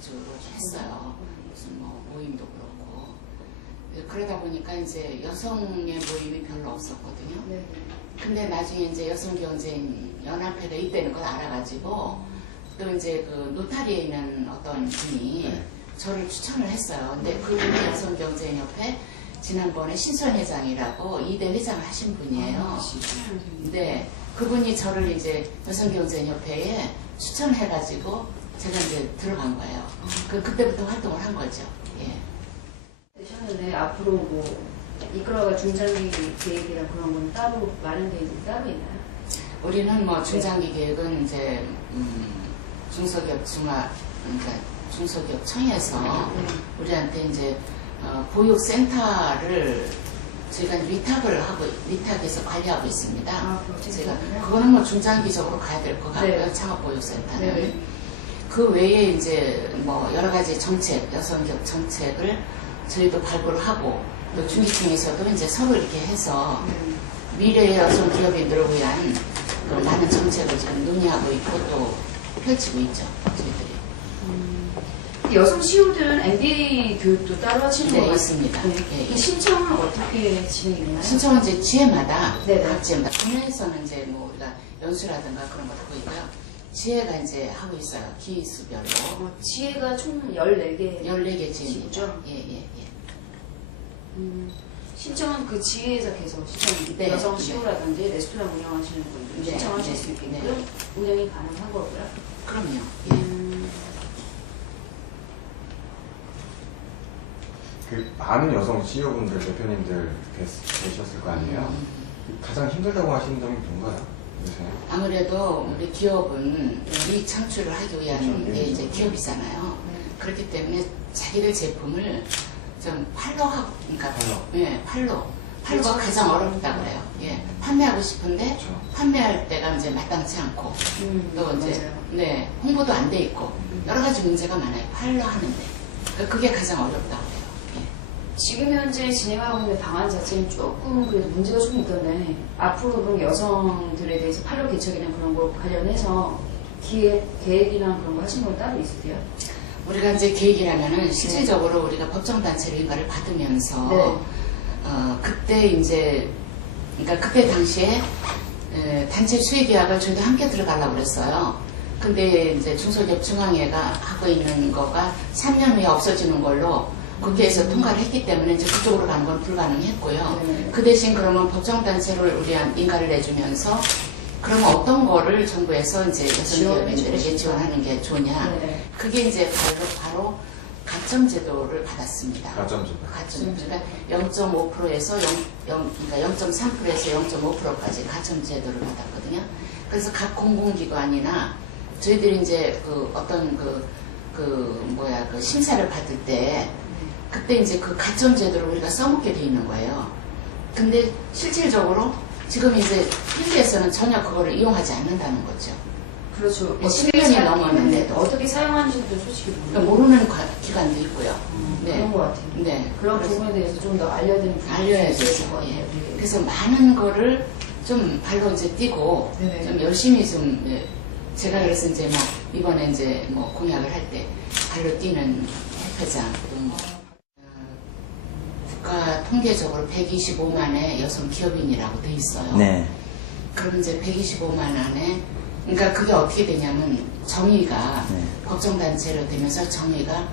주로 했어요. 무슨 뭐 모임도 그렇고. 그러다 보니까 이제 여성의 모임이 별로 없었거든요. 네. 근데 나중에 이제 여성경제연합회가 있다는 걸 알아가지고 또 이제 그 노타리에 있는 어떤 분이 네. 저를 추천을 했어요. 근데 그분이 여성경제인 협회 지난번에 신선 회장이라고 이대 회장을 하신 분이에요. 아, 근데 네. 그분이 저를 이제 여성경제인 협회에 추천해가지고 제가 이제 들어간 거예요. 그 그때부터 활동을 한 거죠. 예. 되셨는데 앞으로 뭐 이끌어갈 중장기 계획이랑 그런 건 따로 마련되어 있는 게 따로 있나요? 우리는 뭐 중장기 계획은 이제 음, 중소기업 중화 그러니까 중소기업 청에서 네. 우리한테 이제 어, 보육센터를 저희가 위탁을 하고 위탁해서 관리하고 있습니다. 아, 그렇군요. 제가 그거는 뭐 중장기적으로 가야 될 것 같고요. 네. 창업보육센터는 네. 그 외에 이제 뭐 여러 가지 정책 여성기업 정책을 저희도 발굴을 하고 또 중기청에서도 이제 서로 이렇게 해서 음. 미래의 여성 기업인들을 위한 그 많은 정책을 지금 논의하고 있고 또 펼치고 있죠. 저희들이. 그 여성 CEO들은 MBA 교육도 따로 하시는 네, 거 같아요. 있습니다. 네. 예, 그 예. 신청은 어떻게 진행되나요? 신청은 이제 지혜마다 네 네. 각 지혜마다 국내에서는 이제 뭐 우리가 연수라든가 그런 거 하고 있고요. 지혜가 이제 하고 있어요. 기수별로. 어, 지혜가 총 14개. 14개 지혜입니다. 진짜? 예, 예, 예. 음, 신청은 그 지혜에서 계속 신청, 네. 여성 네. CEO라든지 레스토랑 운영하시는 분들 네. 신청하실 네. 수 있게끔 네. 운영이 가능한 거고요. 그럼요. 예. 음, 그 많은 여성 CEO분들, 대표님들 계- 계셨을 거 아니에요? 음. 가장 힘들다고 하시는 점이 뭔가요? 아무래도 우리 기업은 이익 창출을 하기 위한 그렇죠. 게 예. 이제 기업이잖아요. 네. 그렇기 때문에 자기들 제품을 좀 팔로하고, 그러니까 팔로. 예, 팔로. 팔로가 그렇죠. 가장 어렵다 그래요. 예, 판매하고 싶은데 그렇죠. 판매할 때가 이제 마땅치 않고 음, 또 이제 맞아요. 네 홍보도 안 돼 있고 여러 가지 문제가 많아요. 팔로 하는데 그러니까 그게 가장 어렵다고. 지금 현재 진행하고 있는 방안 자체는 조금 그래도 문제가 좀 있던데 앞으로 그럼 여성들에 대해서 팔로 개척이나 그런 거 관련해서 기획, 계획이나 그런 거 하신 건 따로 있으세요? 우리가 이제 계획이라면은 실질적으로 우리가 법정단체로 인가를 받으면서 네. 어, 그때 이제 그러니까 그때 당시에 에, 단체 수의 계약을 저희도 함께 들어가려고 그랬어요. 근데 이제 중소기업 중앙회가 하고 있는 거가 3년 후에 없어지는 걸로 국회에서 통과를 했기 때문에 이제 그쪽으로 가는 건 불가능했고요. 네. 그 대신 그러면 법정단체를 우리한 인가를 내주면서 그러면 어떤 거를 정부에서 이제 여성기업인들에게 지원하는 게 좋냐. 네. 그게 이제 바로, 바로 가점 제도를 받았습니다. 가점 제도. 가점 그러니까 0.5%에서 0, 0 그러니까 0.3%에서 0.5%까지 가점 제도를 받았거든요. 그래서 각 공공기관이나 저희들이 이제 그 어떤 그, 그 뭐야 그 심사를 받을 때 그때 이제 그 가점 제도를 우리가 써먹게 돼 있는 거예요. 근데 실질적으로 지금 이제 필드에서는 전혀 그거를 이용하지 않는다는 거죠. 그렇죠. 뭐 어떻게 10년이 사용- 넘었는데도. 어떻게 사용하는지도 솔직히 모르는 과- 기관도 있고요. 네. 그런 것 같아요. 네. 그런 부분에 대해서 좀 더 알려드리는 부분이 알려야 되죠. 예. 네. 그래서 많은 거를 좀 발로 이제 뛰고 네네. 좀 열심히 좀 예, 제가 그래서 이제 뭐 이번에 이제 뭐 공약을 할 때 발로 뛰는 협회장 또뭐 통계적으로 125만의 여성 기업인이라고 돼 있어요. 네. 그럼 이제 125만 안에 그러니까 그게 어떻게 되냐면 정의가 네. 법정단체로 되면서 정의가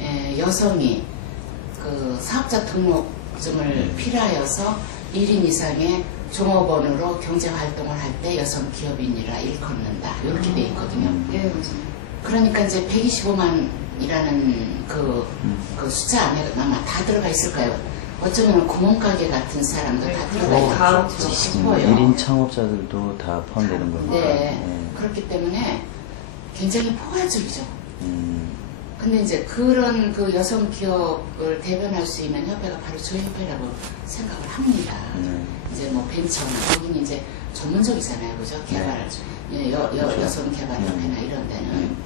에, 여성이 그 사업자 등록증을 네. 필요하여서 1인 이상의 종업원으로 경제 활동을 할 때 여성 기업인이라 일컫는다 이렇게 돼 있거든요. 음. 네. 그러니까 이제 125만이라는 그, 음. 그 숫자 안에 아마 다 들어가 있을 거예요. 어쩌면 구멍가게 같은 사람도 다 들어가 네, 다 있을지 들어가 싶어요. 1인 창업자들도 다 포함되는 거니까. 네. 그렇기 때문에 굉장히 포괄적이죠. 음, 근데 이제 그런 그 여성 기업을 대변할 수 있는 협회가 바로 저희 협회라고 생각을 합니다. 네. 이제 뭐 벤처나 거기는 이제 전문적이잖아요, 그죠? 개발, 예, 여, 여, 그렇죠. 여성 개발 협회나 이런 데는.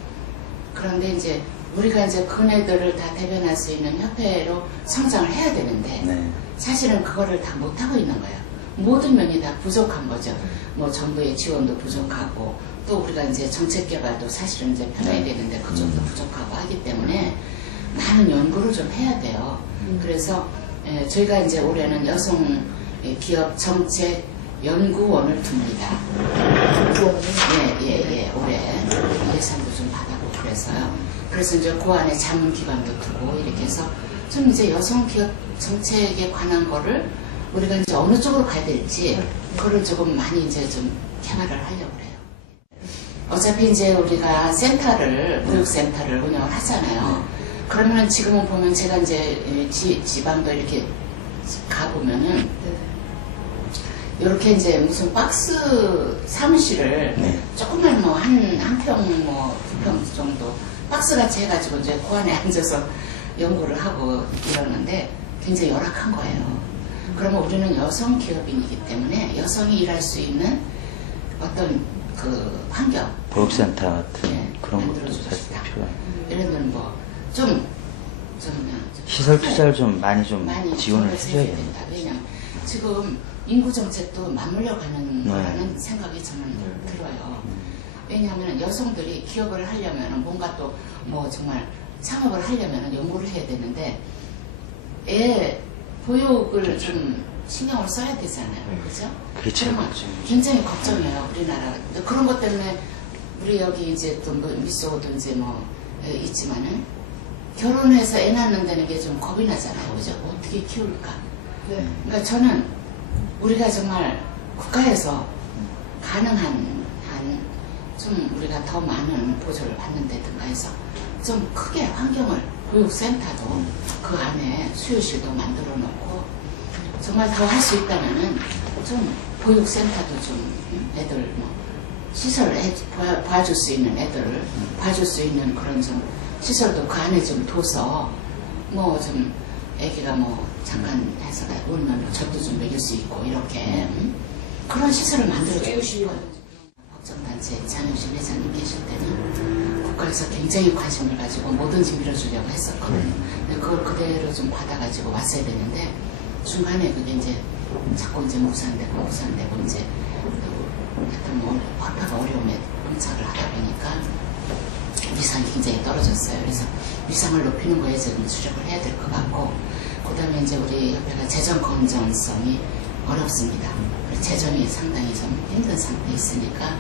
그런데 이제 우리가 이제 그네들을 다 대변할 수 있는 협회로 성장을 해야 되는데 네. 사실은 그거를 다 못하고 있는 거예요. 모든 면이 다 부족한 거죠. 뭐 정부의 지원도 부족하고 또 우리가 이제 정책 개발도 사실은 이제 펴야 네. 되는데 그쪽도 음. 부족하고 하기 때문에 많은 연구를 좀 해야 돼요. 음. 그래서 예, 저희가 이제 올해는 여성 기업 정책 연구원을 둡니다. 예, 예, 예, 올해 예산도 좀 받아보고 그래서요. 그래서 이제 그 안에 자문 기관도 두고 이렇게 해서 좀 이제 여성 기업 정책에 관한 거를 우리가 이제 어느 쪽으로 가야 될지 그거를 조금 많이 이제 좀 개발을 하려고 그래요. 어차피 이제 우리가 센터를, 교육센터를 운영을 하잖아요. 그러면은 지금은 보면 제가 이제 지, 지방도 이렇게 가 보면은 네. 이렇게 이제 무슨 박스 사무실을 네. 조금만 뭐 한 한 평 뭐 두 평 정도 박스 같이 해가지고 이제 그 안에 앉아서 연구를 하고 이러는데 굉장히 열악한 거예요. 그러면 우리는 여성 기업인이기 때문에 여성이 일할 수 있는 어떤 그 환경 보육센터 같은 예, 그런 것도 사실. 필요해요. 이런 데는 뭐좀좀 시설 투자를 좀 많이 좀 많이 지원을 해줘야 됩니다. 왜냐면 지금 인구 정책도 맞물려 가는 네. 거라는 생각이 저는 네. 들어요. 왜냐하면 여성들이 기업을 하려면 뭔가 또 뭐 정말 창업을 하려면 연구를 해야 되는데 애 보육을 좀 신경을 써야 되잖아요. 네. 그죠? 그게 제일 그러면 걱정이죠. 굉장히 걱정이에요, 우리나라. 그런 것 때문에 우리 여기 이제 또뭐 미소도 이제 뭐 에, 있지만은 결혼해서 애 낳는다는 게 좀 겁이 나잖아요. 그죠? 어떻게 키울까? 네. 그러니까 저는 우리가 정말 국가에서 가능한 한 좀 우리가 더 많은 보조를 받는다든가 해서 좀 크게 환경을 교육센터도 그 안에 수요실도 만들어 놓고 정말 더 할 수 있다면은 좀 보육센터도 좀 음, 애들 뭐 시설 해, 봐- 봐줄 수 있는 애들을 봐줄 수 있는 그런 좀 시설도 그 안에 좀 둬서 뭐 좀 애기가 뭐 잠깐 해서 울면 뭐 젖도 좀 먹일 수 있고 이렇게 음? 그런 시설을 만들어 주고 싶어요. 법정단체 장영실 회장님 계실 때는 국가에서 굉장히 관심을 가지고 뭐든지 밀어주려고 했었거든요. 근데 그걸 그대로 좀 받아가지고 왔어야 되는데 중간에 그게 이제 자꾸 이제 무산되고 무산되고 이제 하여튼 뭐 화파가 어려움에 봉착을 하다 보니까 위상이 굉장히 떨어졌어요. 그래서 위상을 높이는 거에 지금 주력을 해야 될 것 같고 그 다음에 이제 우리 협회가 재정 건전성이 어렵습니다. 재정이 상당히 좀 힘든 상태에 있으니까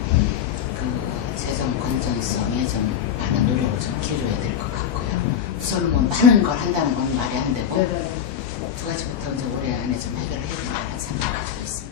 좀 많은 노력을 좀 기울여야 될 것 같고요. 우선 뭐 많은 걸 한다는 건 말이 안 되고 네네. 두 가지부터 이제 올해 안에 좀 해결을 해야 된다는 생각을 가지고 있습니다.